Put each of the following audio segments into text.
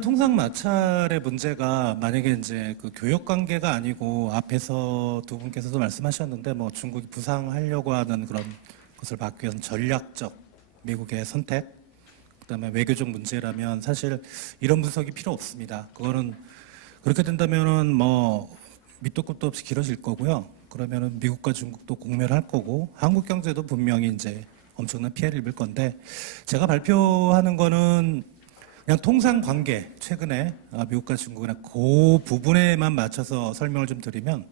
간의 통상 마찰의 문제가 만약에 이제 그 교역 관계가 아니고 앞에서 두 분께서도 말씀하셨는데 뭐 중국이 부상하려고 하는 그런 것을 막기 위한 전략적 미국의 선택, 그다음에 외교적 문제라면 사실 이런 분석이 필요 없습니다. 그거는 그렇게 된다면은 뭐 밑도 끝도 없이 길어질 거고요. 그러면은 미국과 중국도 공멸할 거고 한국 경제도 분명히 이제 엄청난 피해를 입을 건데 제가 발표하는 거는 그냥 통상 관계 최근에 미국과 중국이나 그 부분에만 맞춰서 설명을 좀 드리면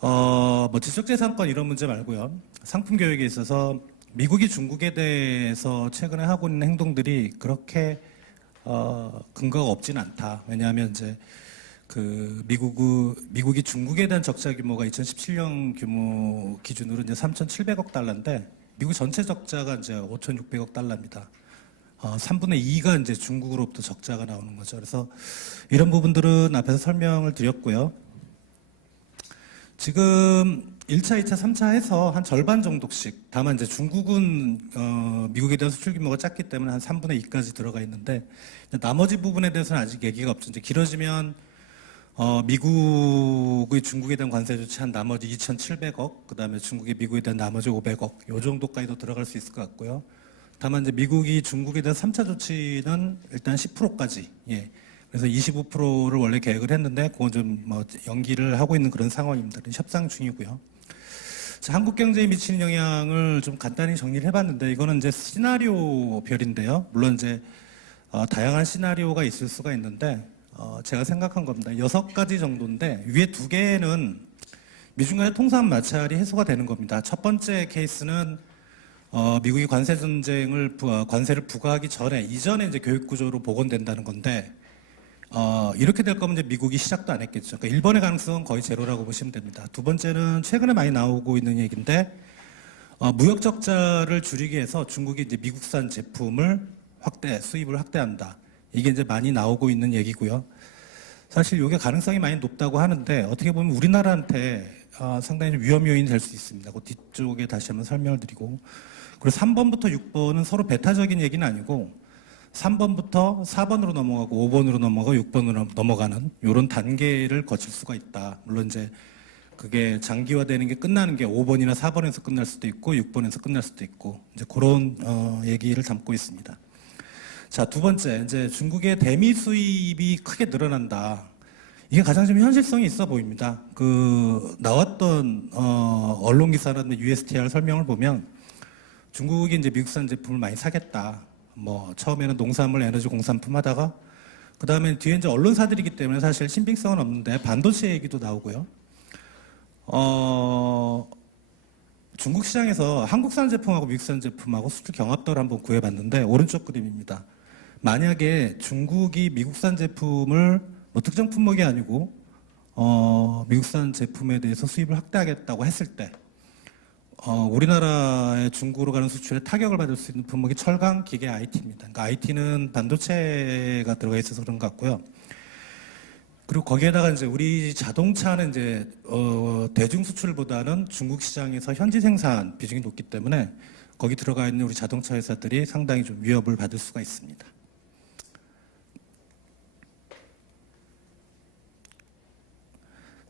뭐 지적재산권 이런 문제 말고요. 상품 교역에 있어서 미국이 중국에 대해서 최근에 하고 있는 행동들이 그렇게 근거가 없지는 않다. 왜냐하면 이제 그 미국이 중국에 대한 적자 규모가 2017년 규모 기준으로 이제 3,700억 달러인데 미국 전체 적자가 이제 5,600억 달러입니다. 3분의 2가 이제 중국으로부터 적자가 나오는 거죠. 그래서 이런 부분들은 앞에서 설명을 드렸고요. 지금 1차, 2차, 3차 해서 한 절반 정도씩, 다만 이제 중국은 미국에 대한 수출 규모가 작기 때문에 한 3분의 2까지 들어가 있는데 나머지 부분에 대해서는 아직 얘기가 없죠. 이제 길어지면 미국의 중국에 대한 관세 조치한 나머지 2,700억, 그 다음에 중국이 미국에 대한 나머지 500억, 요 정도까지도 들어갈 수 있을 것 같고요. 다만 이제 미국이 중국에 대한 3차 조치는 일단 10%까지, 예. 그래서 25%를 원래 계획을 했는데 그건 좀 뭐 연기를 하고 있는 그런 상황입니다. 협상 중이고요. 자, 한국 경제에 미치는 영향을 좀 간단히 정리를 해봤는데 이거는 이제 시나리오 별인데요. 물론 이제 다양한 시나리오가 있을 수가 있는데 제가 생각한 겁니다. 6가지 정도인데 위에 2개는 미중 간의 통상 마찰이 해소가 되는 겁니다. 첫 번째 케이스는 미국이 관세 전쟁을 관세를 부과하기 이전에 이제 교육 구조로 복원된다는 건데 이렇게 될 거면 이제 미국이 시작도 안 했겠죠. 그러니까 일본의 가능성은 거의 제로라고 보시면 됩니다. 두 번째는 최근에 많이 나오고 있는 얘기인데 무역 적자를 줄이기 위해서 중국이 이제 미국산 제품을 수입을 확대한다. 이게 이제 많이 나오고 있는 얘기고요. 사실 이게 가능성이 많이 높다고 하는데 어떻게 보면 우리나라한테 상당히 좀 위험 요인이 될 수 있습니다. 그 뒤쪽에 다시 한번 설명을 드리고 그리고 3번부터 6번은 서로 배타적인 얘기는 아니고 3번부터 4번으로 넘어가고 5번으로 넘어가고 6번으로 넘어가는 이런 단계를 거칠 수가 있다. 물론 이제 그게 장기화되는 게 끝나는 게 5번이나 4번에서 끝날 수도 있고 6번에서 끝날 수도 있고 이제 그런 얘기를 담고 있습니다. 자, 두 번째 이제 중국의 대미 수입이 크게 늘어난다. 이게 가장 좀 현실성이 있어 보입니다. 그 나왔던 언론 기사나 USTR 설명을 보면 중국이 이제 미국산 제품을 많이 사겠다. 뭐 처음에는 농산물, 에너지 공산품 하다가 그 다음에 뒤에 이제 언론사들이기 때문에 사실 신빙성은 없는데 반도체 얘기도 나오고요. 중국 시장에서 한국산 제품하고 미국산 제품하고 수출 경합도를 한번 구해봤는데 오른쪽 그림입니다. 만약에 중국이 미국산 제품을 뭐 특정 품목이 아니고 미국산 제품에 대해서 수입을 확대하겠다고 했을 때 우리나라의 중국으로 가는 수출에 타격을 받을 수 있는 품목이 철강, 기계, IT입니다. 그러니까 IT는 반도체가 들어가 있어서 그런 것 같고요. 그리고 거기에다가 이제 우리 자동차는 이제 대중 수출보다는 중국 시장에서 현지 생산 비중이 높기 때문에 거기 들어가 있는 우리 자동차 회사들이 상당히 좀 위협을 받을 수가 있습니다.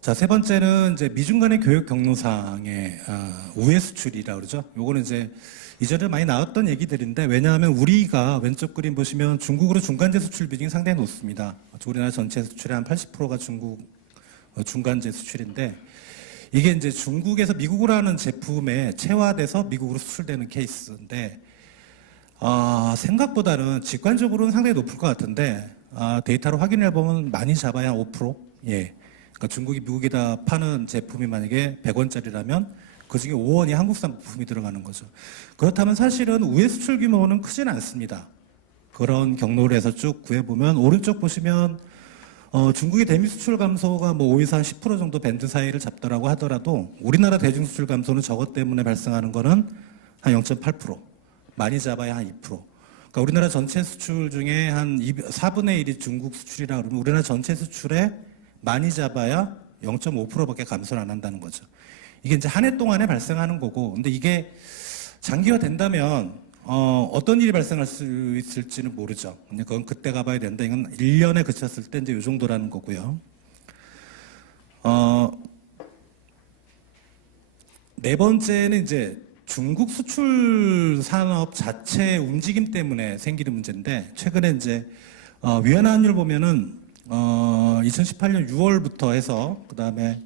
자, 세 번째는 이제 미중 간의 교육 경로상의 우회 수출이라고 그러죠. 요거는 이제 이전에 많이 나왔던 얘기들인데 왜냐하면 우리가 왼쪽 그림 보시면 중국으로 중간재 수출 비중이 상당히 높습니다. 우리나라 전체 수출의 한 80%가 중국 중간재 수출인데 이게 이제 중국에서 미국으로 하는 제품에 체화돼서 미국으로 수출되는 케이스인데 생각보다는 직관적으로는 상당히 높을 것 같은데 데이터로 확인해 보면 많이 잡아야 5%. 예. 그러니까 중국이 미국에다 파는 제품이 만약에 100원짜리라면 그중에 5원이 한국산 부품이 들어가는 거죠. 그렇다면 사실은 우회 수출 규모는 크지는 않습니다. 그런 경로를 해서 쭉 구해보면 오른쪽 보시면 중국의 대미 수출 감소가 뭐 5에서 한 10% 정도 밴드 사이를 잡더라고 하더라도 우리나라 대중 수출 감소는 저것 때문에 발생하는 거는 한 0.8%, 많이 잡아야 한 2%. 그러니까 우리나라 전체 수출 중에 한 4분의 1이 중국 수출이라 그러면 우리나라 전체 수출에 많이 잡아야 0.5%밖에 감소를 안 한다는 거죠. 이게 이제 한 해 동안에 발생하는 거고, 근데 이게 장기화 된다면 어떤 일이 발생할 수 있을지는 모르죠. 근데 그건 그때 가봐야 된다. 이건 1년에 그쳤을 때 이제 이 정도라는 거고요. 네 번째는 이제 중국 수출 산업 자체 움직임 때문에 생기는 문제인데, 최근에 이제 위안화 환율 보면은 2018년 6월부터 해서 그다음에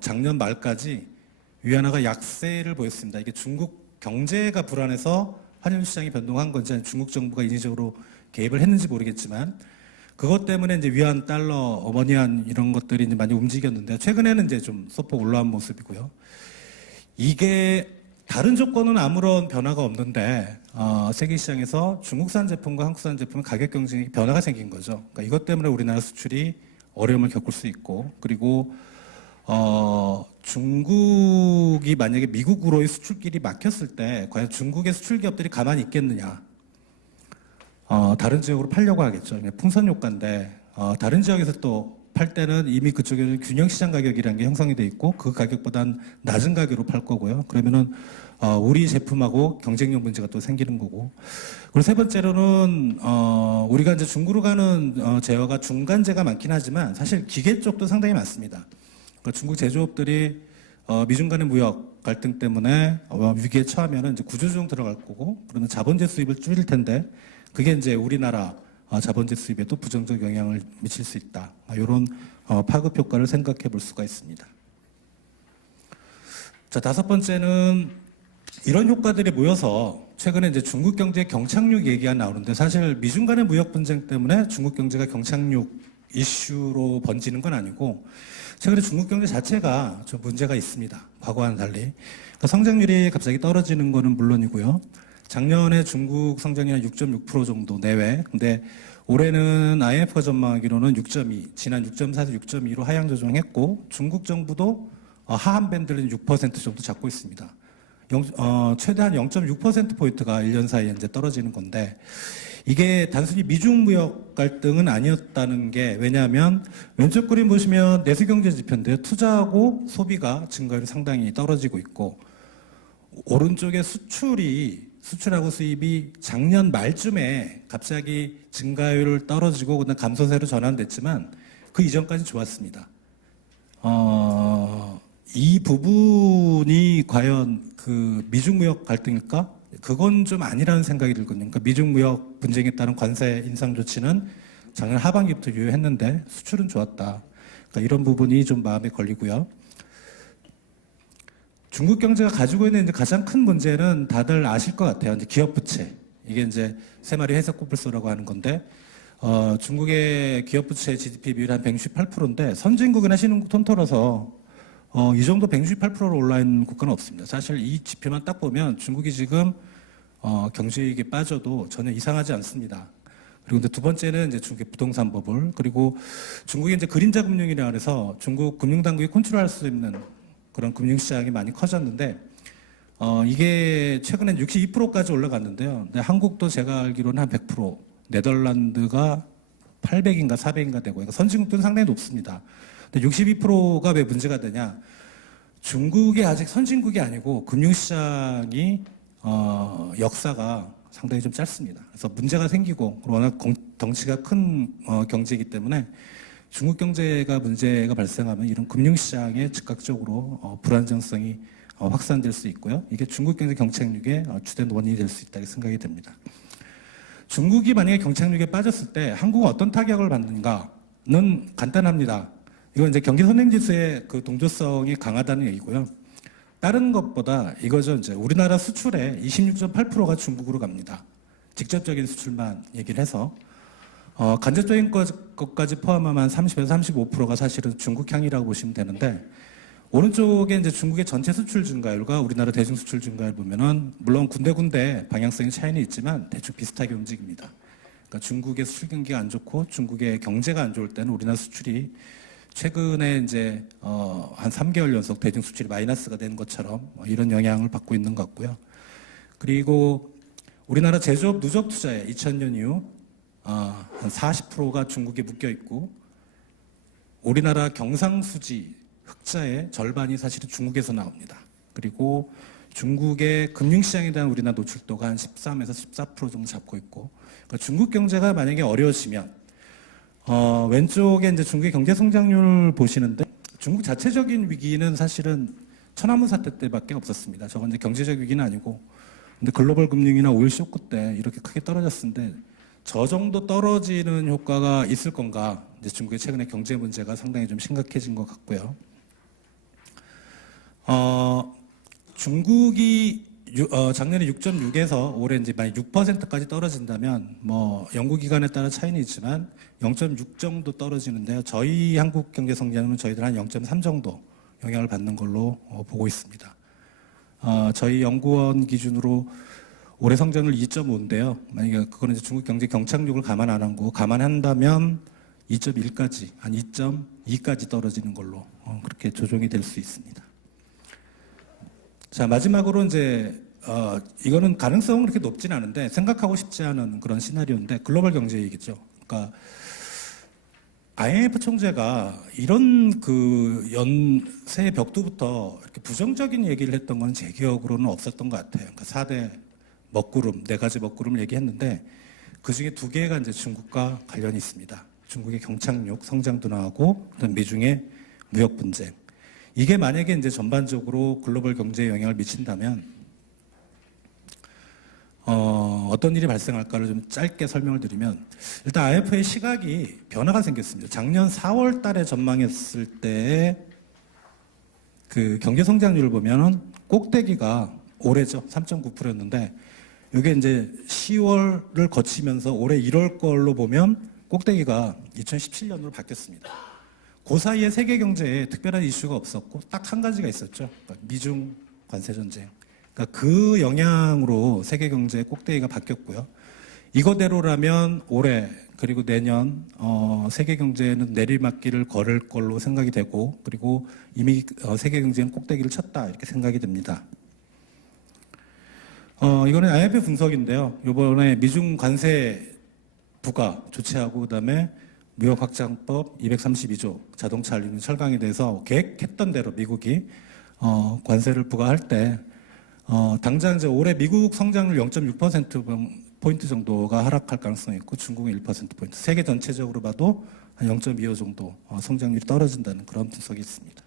작년 말까지 위안화가 약세를 보였습니다. 이게 중국 경제가 불안해서 환율 시장이 변동한 건지, 아니면 중국 정부가 인위적으로 개입을 했는지 모르겠지만, 그것 때문에 이제 위안, 달러, 원위안 이런 것들이 이제 많이 움직였는데, 최근에는 이제 좀 소폭 올라온 모습이고요. 이게 다른 조건은 아무런 변화가 없는데 세계 시장에서 중국산 제품과 한국산 제품의 가격 경쟁이 변화가 생긴 거죠. 그러니까 이것 때문에 우리나라 수출이 어려움을 겪을 수 있고, 그리고 중국이 만약에 미국으로의 수출길이 막혔을 때 과연 중국의 수출 기업들이 가만히 있겠느냐? 다른 지역으로 팔려고 하겠죠. 풍선 효과인데 다른 지역에서 또 팔 때는 이미 그쪽에는 균형 시장 가격이라는 게 형성이 돼 있고, 그 가격보단 낮은 가격으로 팔 거고요. 그러면은 우리 제품하고 경쟁력 문제가 또 생기는 거고. 그리고 세 번째로는 우리가 이제 중국으로 가는 제어가 중간재가 많긴 하지만 사실 기계 쪽도 상당히 많습니다. 그러니까 중국 제조업들이 미중 간의 무역 갈등 때문에 위기에 처하면은 이제 구조조정 들어갈 거고, 그러면 자본재 수입을 줄일 텐데, 그게 이제 우리나라 자본재 수입에도 부정적 영향을 미칠 수 있다. 이런 파급 효과를 생각해 볼 수가 있습니다. 자, 다섯 번째는 이런 효과들이 모여서 최근에 이제 중국 경제 경착륙 얘기가 나오는데, 사실 미중 간의 무역 분쟁 때문에 중국 경제가 경착륙 이슈로 번지는 건 아니고, 최근에 중국 경제 자체가 좀 문제가 있습니다. 과거와는 달리. 그러니까 성장률이 갑자기 떨어지는 거는 물론이고요. 작년에 중국 성장률이 6.6% 정도 내외. 근데 올해는 IMF가 전망하기로는 6.2, 지난 6.4에서 6.2로 하향 조정했고, 중국 정부도 하한 밴드를 6% 정도 잡고 있습니다. 최대한 0.6%포인트가 1년 사이에 이제 떨어지는 건데, 이게 단순히 미중 무역 갈등은 아니었다는 게, 왜냐하면 왼쪽 그림 보시면 내수 경제 지표인데요. 투자하고 소비가 증가율이 상당히 떨어지고 있고, 오른쪽에 수출하고 수입이 작년 말쯤에 갑자기 증가율을 떨어지고 그다음 감소세로 전환됐지만 그 이전까지 좋았습니다. 이 부분이 과연 그 미중 무역 갈등일까? 그건 좀 아니라는 생각이 들거든요. 그러니까 미중 무역 분쟁에 따른 관세 인상 조치는 작년 하반기부터 유효했는데 수출은 좋았다. 그러니까 이런 부분이 좀 마음에 걸리고요. 중국 경제가 가지고 있는 이제 가장 큰 문제는 다들 아실 것 같아요. 이제 기업 부채. 이게 이제 세 마리 회색 코뿔소라고 하는 건데, 중국의 기업 부채 GDP 비율이 한 168%인데, 선진국이나 신흥국 통틀어서 이 정도 168%로 올라 있는 국가는 없습니다. 사실 이 지표만 딱 보면 중국이 지금 경제이익에 빠져도 전혀 이상하지 않습니다. 그리고 이제 두 번째는 이제 중국의 부동산 버블, 그리고 중국이 이제 그림자 금융이라 그래서 중국 금융당국이 컨트롤할 수 있는 그런 금융시장이 많이 커졌는데, 이게 최근엔 62%까지 올라갔는데요. 근데 한국도 제가 알기로는 한 100%, 네덜란드가 800인가 400인가 되고, 그러니까 선진국들은 상당히 높습니다. 근데 62%가 왜 문제가 되냐? 중국이 아직 선진국이 아니고 금융시장이 역사가 상당히 좀 짧습니다. 그래서 문제가 생기고, 워낙 덩치가 큰 경제이기 때문에 중국 경제가 문제가 발생하면 이런 금융시장에 즉각적으로 불안정성이 확산될 수 있고요. 이게 중국 경제 경착륙의 주된 원인이 될 수 있다고 생각이 됩니다. 중국이 만약에 경착륙에 빠졌을 때 한국은 어떤 타격을 받는가는 간단합니다. 이건 이제 경기 선행지수의 그 동조성이 강하다는 얘기고요. 다른 것보다 이거죠. 이제 우리나라 수출의 26.8%가 중국으로 갑니다. 직접적인 수출만 얘기를 해서. 간접적인 것까지 포함하면 30에서 35%가 사실은 중국향이라고 보시면 되는데, 오른쪽에 이제 중국의 전체 수출 증가율과 우리나라 대중 수출 증가율 보면은 물론 군데군데 방향성의 차이는 있지만 대충 비슷하게 움직입니다. 그러니까 중국의 수출 경기가 안 좋고 중국의 경제가 안 좋을 때는 우리나라 수출이 최근에 이제 한 3개월 연속 대중 수출이 마이너스가 된 것처럼 이런 영향을 받고 있는 것 같고요. 그리고 우리나라 제조업 누적 투자에 2000년 이후 한 40%가 중국에 묶여 있고, 우리나라 경상수지 흑자의 절반이 사실은 중국에서 나옵니다. 그리고 중국의 금융시장에 대한 우리나라 노출도가 한 13에서 14% 정도 잡고 있고, 그러니까 중국 경제가 만약에 어려워지면 왼쪽에 이제 중국의 경제 성장률 보시는데 중국 자체적인 위기는 사실은 천안문 사태 때밖에 없었습니다. 저건 이제 경제적 위기는 아니고, 근데 글로벌 금융이나 오일 쇼크 때 이렇게 크게 떨어졌는데 저 정도 떨어지는 효과가 있을 건가? 이제 중국의 최근에 경제 문제가 상당히 좀 심각해진 것 같고요. 중국이 작년에 6.6에서 올해 이제 만약 6%까지 떨어진다면 뭐 연구기관에 따라 차이는 있지만 0.6 정도 떨어지는데요. 저희 한국 경제 성장은 저희들 한 0.3 정도 영향을 받는 걸로 보고 있습니다. 저희 연구원 기준으로 올해 성장률 2.5인데요. 만약에 그거는 이제 중국 경제 경착륙을 감안 안 하고 감안한다면 2.1까지 한 2.2까지 떨어지는 걸로 그렇게 조정이 될 수 있습니다. 자, 마지막으로 이제 이거는 가능성은 그렇게 높진 않은데 생각하고 싶지 않은 그런 시나리오인데 글로벌 경제 얘기죠. 그러니까 IMF 총재가 이런 그 연쇄 벽두부터 이렇게 부정적인 얘기를 했던 건 제 기억으로는 없었던 것 같아요. 그러니까 4대 먹구름, 4가지 먹구름을 얘기했는데 그 중에 2개가 이제 중국과 관련이 있습니다. 중국의 경착륙, 성장 둔화하고 그다음 미중의 무역 분쟁. 이게 만약에 이제 전반적으로 글로벌 경제에 영향을 미친다면 어떤 일이 발생할까를 좀 짧게 설명을 드리면 일단 IMF의 시각이 변화가 생겼습니다. 작년 4월 달에 전망했을 때 그 경제 성장률을 보면은 꼭대기가 올해죠. 3.9%였는데 이게 이제 10월을 거치면서 올해 1월 걸로 보면 꼭대기가 2017년으로 바뀌었습니다. 그 사이에 세계 경제에 특별한 이슈가 없었고 딱 한 가지가 있었죠. 그러니까 미중 관세 전쟁. 그러니까 그 영향으로 세계 경제의 꼭대기가 바뀌었고요. 이거대로라면 올해 그리고 내년 세계 경제는 내리막길을 걸을 걸로 생각이 되고 그리고 이미 세계 경제는 꼭대기를 쳤다 이렇게 생각이 됩니다. 이거는 IMF 분석인데요. 이번에 미중 관세 부과 조치하고 그다음에 무역 확장법 232조 자동차 알루미늄 철강에 대해서 계획했던 대로 미국이 관세를 부과할 때 당장 이제 올해 미국 성장률 0.6%포인트 정도가 하락할 가능성이 있고 중국은 1%포인트. 세계 전체적으로 봐도 한 0.25 정도 성장률이 떨어진다는 그런 분석이 있습니다.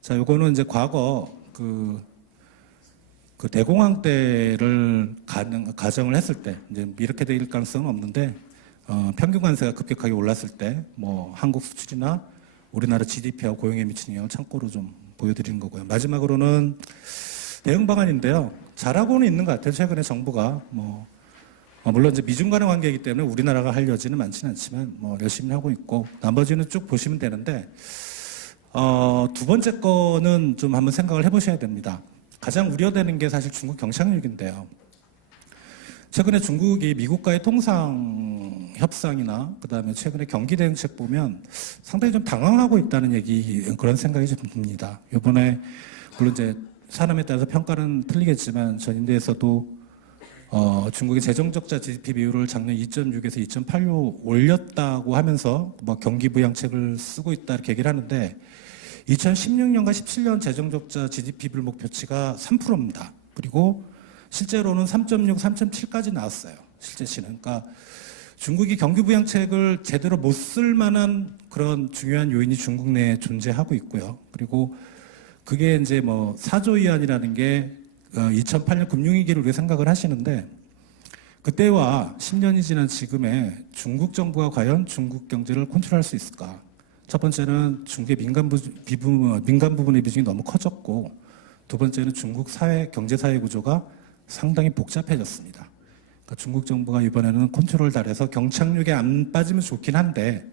자, 요거는 이제 과거 그 대공황 때를 가정을 했을 때 이제 이렇게 될 가능성은 없는데 평균 관세가 급격하게 올랐을 때 뭐 한국 수출이나 우리나라 GDP와 고용에 미치는 영향을 참고로 좀 보여드리는 거고요. 마지막으로는 대응 방안인데요. 잘하고는 있는 것 같아요. 최근에 정부가 물론 이제 미중 간의 관계이기 때문에 우리나라가 할 여지는 많지는 않지만 열심히 하고 있고 나머지는 쭉 보시면 되는데 두 번째 거는 좀 한번 생각을 해보셔야 됩니다. 가장 우려되는 게 사실 중국 경착륙인데요. 최근에 중국이 미국과의 통상 협상이나 그다음에 최근에 경기 대응책 보면 상당히 좀 당황하고 있다는 얘기 그런 생각이 좀 듭니다. 이번에 물론 이제 사람에 따라서 평가는 틀리겠지만 전인대에서도 중국의 재정적자 GDP 비율을 작년 2.6에서 2.86 올렸다고 하면서 경기 부양책을 쓰고 있다 이렇게 얘기를 하는데 2016년과 17년 재정적자 GDP 비율 목표치가 3%입니다. 그리고 실제로는 3.6, 3.7까지 나왔어요. 실제치는. 그러니까 중국이 경기 부양책을 제대로 못 쓸 만한 그런 중요한 요인이 중국 내에 존재하고 있고요. 그리고 그게 이제 4조 위안이라는 게 2008년 금융위기를 우리가 생각을 하시는데 그때와 10년이 지난 지금의 중국 정부가 과연 중국 경제를 컨트롤할 수 있을까? 첫 번째는 중국의 민간 부분의 비중이 너무 커졌고 두 번째는 중국 경제사회 구조가 상당히 복잡해졌습니다. 그러니까 중국 정부가 이번에는 컨트롤 잘해서 경착륙에 안 빠지면 좋긴 한데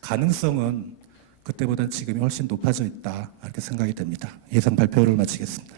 가능성은 그때보다 지금이 훨씬 높아져 있다 이렇게 생각이 됩니다. 예산 발표를 마치겠습니다.